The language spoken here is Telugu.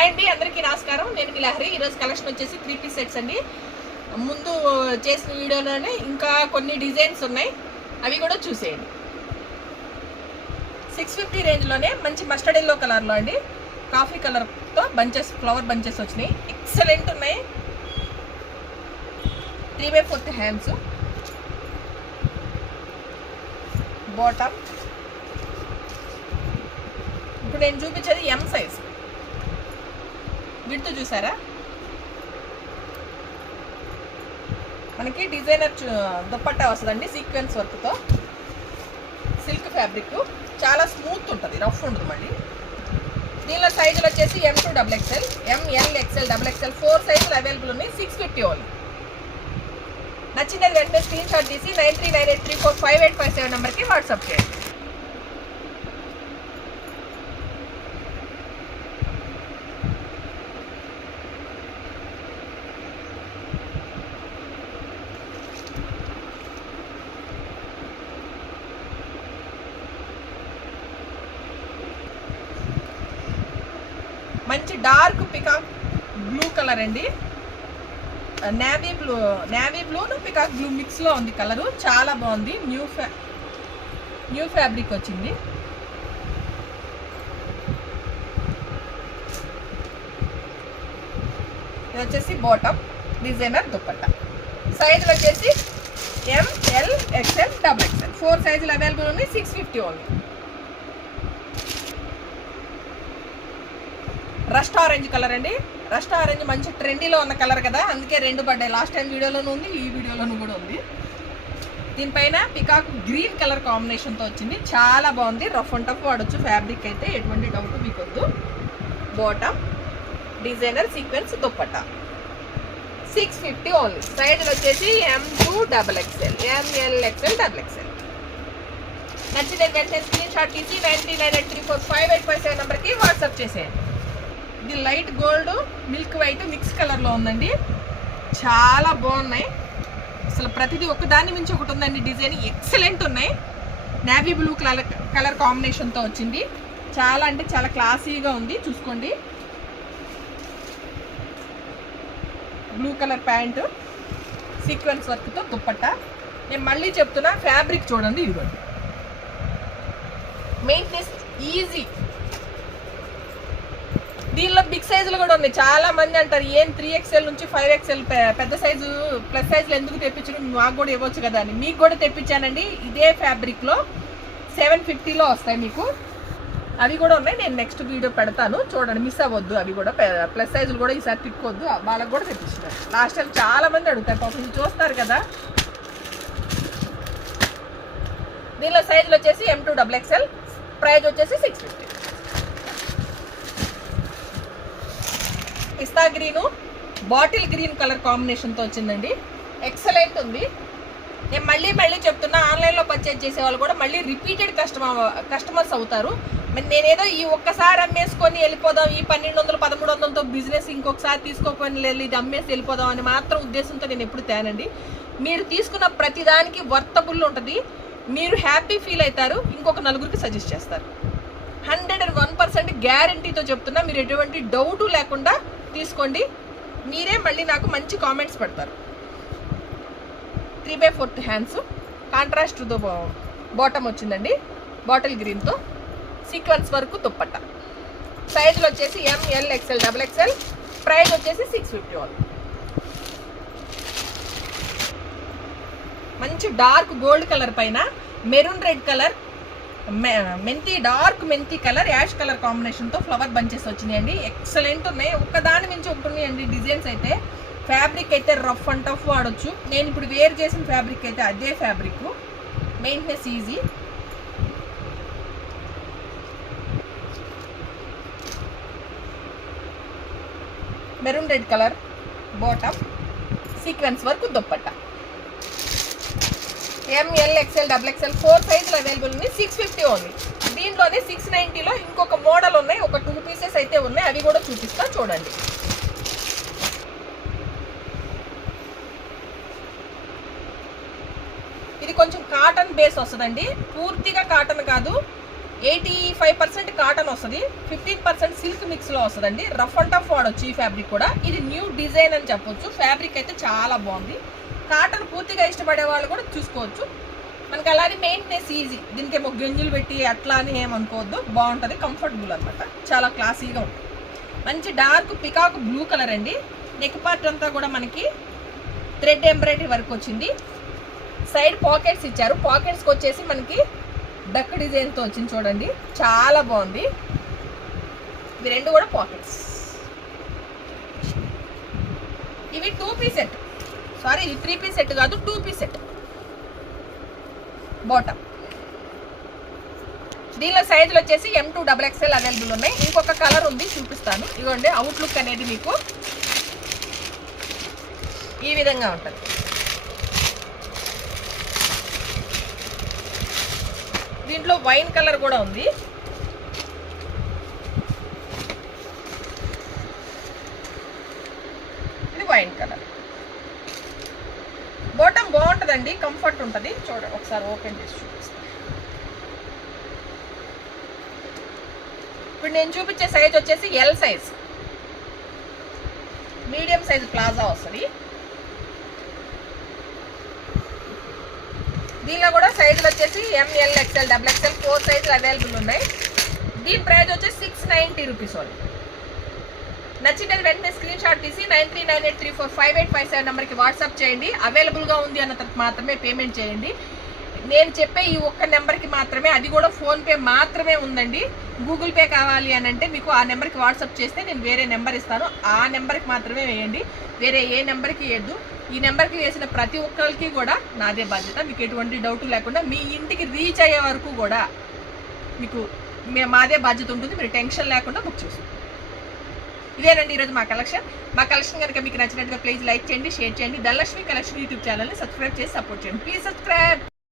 హాయ్ అండి, అందరికీ నమస్కారం. నేను మీ లహరి. ఈరోజు కలెక్షన్ వచ్చేసి 3 పీస్ సెట్స్ అండి. ముందు చేసిన వీడియోలోనే ఇంకా కొన్ని డిజైన్స్ ఉన్నాయి, అవి కూడా చూసేయండి. 650 రేంజ్లోనే మంచి మస్టర్డ్ ఎల్లో కలర్లో అండి, కాఫీ కలర్తో బంచెస్, ఫ్లవర్ బంచెస్ వచ్చినాయి. ఎక్సలెంట్ ఉన్నాయి. 3/4 హ్యాండ్స్, బాటమ్. ఇప్పుడు నేను చూపించేది ఎం సైజ్. విడ్త్ చూసారా, మనకి డిజైనర్ దుప్పట్టా వస్తుందండి, సీక్వెన్స్ వర్క్తో. సిల్క్ ఫ్యాబ్రిక్, చాలా స్మూత్ ఉంటుంది, రఫ్ ఉండదు. మళ్ళీ దీనిలో సైజులు వచ్చేసి M2 XXL, ML, XL, XXL 4 సైజులు అవైలబుల్ ఉన్నాయి. 650 ఓన్లీ. నచ్చినది వెంటనే స్క్రీన్ షాట్ తీసి 9398345857 నెంబర్కి వాట్సాప్ చేయండి. మంచి డార్క్ పికాక్ బ్లూ కలర్ అండి, నేవీ బ్లూను పికాక్ బ్లూ మిక్స్లో ఉంది కలరు. చాలా బాగుంది. న్యూ ఫ్యాబ్రిక్ వచ్చింది. ఇది వచ్చేసి బాటమ్, డిజైనర్ దుప్పట్టా. సైజులు వచ్చేసి ML, XL, XXL 4 సైజులు అవైలబుల్ ఉన్నాయి. 650 ఓన్లీ. రస్ట్ ఆరెంజ్ కలర్ అండి. రస్ట్ ఆరెంజ్ మంచి ట్రెండీలో ఉన్న కలర్ కదా, అందుకే 2 పడ్డాయి. లాస్ట్ టైం వీడియోలోనూ ఉంది, ఈ వీడియోలోనూ కూడా ఉంది. దీనిపైన పికాక్ గ్రీన్ కలర్ కాంబినేషన్తో వచ్చింది. చాలా బాగుంది. రఫ్ అండ్ టఫ్ వాడచ్చు. ఫ్యాబ్రిక్ అయితే ఎటువంటి డౌట్ మీకు వద్దు. Bottom, designer sequence dupatta. 650 only. సైజులు వచ్చేసి M2 XXL, ML, XL, XXL. నచ్చిన వెంటనే స్క్రీన్ షాట్ తీసి 9398345857 నెంబర్కి వాట్సాప్ చేసేయండి. ఇది light gold, milk white mix కలర్లో ఉందండి. చాలా బాగున్నాయి. అసలు ప్రతిదీ ఒకదాని మించి ఒకటి ఉందండి. డిజైన్ ఎక్సలెంట్ ఉన్నాయి. నేవీ బ్లూ కలర్ కాంబినేషన్తో వచ్చింది. చాలా అంటే చాలా క్లాసీగా ఉంది. చూసుకోండి, బ్లూ కలర్ ప్యాంటు, సీక్వెన్స్ వర్క్తో దుప్పట్టా. నేను మళ్ళీ చెప్తున్నా, ఫ్యాబ్రిక్ చూడండి. ఇదిగోండి, మెయింటెనెన్స్ ఈజీ. దీనిలో బిగ్ సైజులు కూడా ఉన్నాయి. చాలా మంది అంటారు, ఏం 3XL నుంచి 5XL పెద్ద సైజు ప్లస్ సైజులు ఎందుకు తెప్పించడం, మాకు కూడా ఇవ్వచ్చు కదా అని. మీకు కూడా తెప్పించానండి. ఇదే ఫ్యాబ్రిక్లో 750లో వస్తాయి మీకు. అవి కూడా ఉన్నాయి. నేను నెక్స్ట్ వీడియో పెడతాను, చూడండి, మిస్ అవ్వద్దు. అవి కూడా ప్లస్ సైజులు కూడా ఈసారి తిక్కొద్దు, వాళ్ళకి కూడా తెప్పించారు. లాస్ట్ టైం చాలా మంది అడుగుతారు, పాపం చూస్తారు కదా. దీనిలో సైజులు వచ్చేసి M2 XXL, ప్రైస్ వచ్చేసి 650. పిస్తా గ్రీను, బాటిల్ గ్రీన్ కలర్ కాంబినేషన్తో వచ్చిందండి. ఎక్సలెంట్ ఉంది. నేను మళ్ళీ చెప్తున్నా, ఆన్లైన్లో పర్చేజ్ చేసే వాళ్ళు కూడా మళ్ళీ రిపీటెడ్ కస్టమర్స్ అవుతారు. మరి నేనేదో ఈ ఒక్కసారి అమ్మేసుకొని వెళ్ళిపోదాం, ఈ 1200 1300తో బిజినెస్ ఇంకొకసారి తీసుకోకపోయిన వెళ్ళి ఇది అమ్మేసి వెళ్ళిపోదాం అని మాత్రం ఉద్దేశంతో నేను ఎప్పుడు తేనండి. మీరు తీసుకున్న ప్రతిదానికి వర్తబుల్ ఉంటుంది. మీరు హ్యాపీ ఫీల్ అవుతారు, ఇంకొక నలుగురికి సజెస్ట్ చేస్తారు. 101% గ్యారంటీతో చెప్తున్నా. మీరు ఎటువంటి డౌటు లేకుండా తీసుకోండి. మీరే మళ్ళీ నాకు మంచి కామెంట్స్ పెడతారు. 3/4 హ్యాండ్స్, కాంట్రాస్ట్ బాటమ్ వచ్చిందండి, బాటిల్ గ్రీన్తో సీక్వెన్స్ వరకు దుప్పట్టా. సైజులు వచ్చేసి ML, XL, XXL. ప్రైస్ వచ్చేసి 650 ఓన్లీ. మంచి డార్క్ గోల్డ్ కలర్ పైన మెరూన్ రెడ్ కలర్, డార్క్ మెంతి కలర్, యాష్ కలర్ కాంబినేషన్తో ఫ్లవర్ బంచెస్ వచ్చినాయండి. ఎక్సలెంట్ ఉన్నాయి. ఒక్కదాని మించి ఒకటి ఉన్నాయండి డిజైన్స్ అయితే. ఫ్యాబ్రిక్ అయితే రఫ్ అండ్ టఫ్ వాడచ్చు. నేను ఇప్పుడు వేర్ చేసిన ఫ్యాబ్రిక్ అయితే అదే fabric. Maintenance easy. Maroon red colour bottom, sequence work dupatta. ML, XL, XXL 4 సైజులు అవైలబుల్ ఉన్నాయి. 650 ఓన్లీ. దీంట్లోనే 690లో ఇంకొక మోడల్ ఉన్నాయి. ఒక 2 పీసెస్ అయితే ఉన్నాయి, అవి కూడా చూపిస్తా, చూడండి. ఇది కొంచెం కాటన్ బేస్ వస్తుందండి. పూర్తిగా కాటన్ కాదు, 85% కాటన్ వస్తుంది, 15% సిల్క్ మిక్స్లో వస్తుందండి. రఫ్ అండ్ టఫ్ వాడొచ్చు ఈ ఫ్యాబ్రిక్ కూడా. ఇది న్యూ డిజైన్ అని చెప్పొచ్చు. ఫ్యాబ్రిక్ అయితే చాలా బాగుంది. కాటన్ పూర్తిగా ఇష్టపడే వాళ్ళు కూడా చూసుకోవచ్చు. మనకి అలానే మెయింటెనెన్స్ ఈజీ. దీనికి ఏమో గంజులు పెట్టి అట్లా అని ఏమనుకోవద్దు, బాగుంటుంది, కంఫర్టబుల్ అనమాట, చాలా క్లాసీగా ఉంటుంది. మంచి డార్క్ పికాక్ బ్లూ కలర్ అండి. నెక్ పార్ట్ అంతా కూడా మనకి థ్రెడ్ ఎంబ్రాయిడరీ వర్క్ వచ్చింది. సైడ్ పాకెట్స్ ఇచ్చారు. పాకెట్స్కి వచ్చేసి మనకి డక్ డిజైన్తో వచ్చింది చూడండి, చాలా బాగుంది. ఇవి రెండు కూడా పాకెట్స్. ఇవి 2 పీస్ సెట్, సారీ ఇది 3 పీస్ సెట్ కాదు, 2 పీస్ సెట్. బాటమ్ దీనిలో సైజులు వచ్చేసి M2 XXL అవైలబుల్ ఉన్నాయి. ఇంకొక కలర్ ఉంది, చూపిస్తాను. ఇదిగోండి అవుట్లుక్ అనేది మీకు ఈ విధంగా ఉంటుంది. దీంట్లో వైన్ కలర్ కూడా ఉంది. ఇది వైన్ కలర్. బాటమ్ బాగుంటుందండి, కంఫర్ట్ ఉంటుంది. చూడండి ఒకసారి ఓపెన్ చేసి చూపిస్తాను. ఇప్పుడు నేను చూపించే సైజ్ వచ్చేసి L size, medium size plaza వస్తుంది. దీనిలో కూడా సైజులు వచ్చేసి ML XL XXL 4 సైజులు అవైలబుల్ ఉన్నాయి. దీని ప్రైస్ వచ్చేసి 690 రూపీస్ ఓన్లీ. నచ్చినది వెంటనే స్క్రీన్ షాట్ తీసి 9398345857 నెంబర్కి వాట్సాప్ చేయండి. అవైలబుల్గా ఉంది అన్న తర్వాత మాత్రమే పేమెంట్ చేయండి. నేను చెప్పే ఈ ఒక్క నెంబర్కి మాత్రమే, అది కూడా ఫోన్పే మాత్రమే ఉందండి. గూగుల్ పే కావాలి అని అంటే మీకు ఆ నెంబర్కి వాట్సాప్ చేస్తే నేను వేరే నెంబర్ ఇస్తాను, ఆ నెంబర్కి మాత్రమే వేయండి, వేరే ఏ నెంబర్కి వేయద్దు. ఈ నెంబర్కి వేసిన ప్రతి ఒక్కరికి కూడా నాదే బాధ్యత. మీకు ఎటువంటి డౌట్ లేకుండా మీ ఇంటికి రీచ్ అయ్యే వరకు కూడా మీకు మాదే బాధ్యత ఉంటుంది. మీరు టెన్షన్ లేకుండా బుక్ చేసుకోండి. ఇదేనండి ఈరోజు మా కలెక్షన్. మా కలెక్షన్ కనుక మీకు నచ్చినట్టుగా ప్లీజ్ లైక్ చేయండి, షేర్ చేయండి. ధనలక్ష్మి కలెక్షన్ యూట్యూబ్ ఛానల్ని సబ్స్క్రైబ్ చేసి సపోర్ట్ చేయండి. Please subscribe.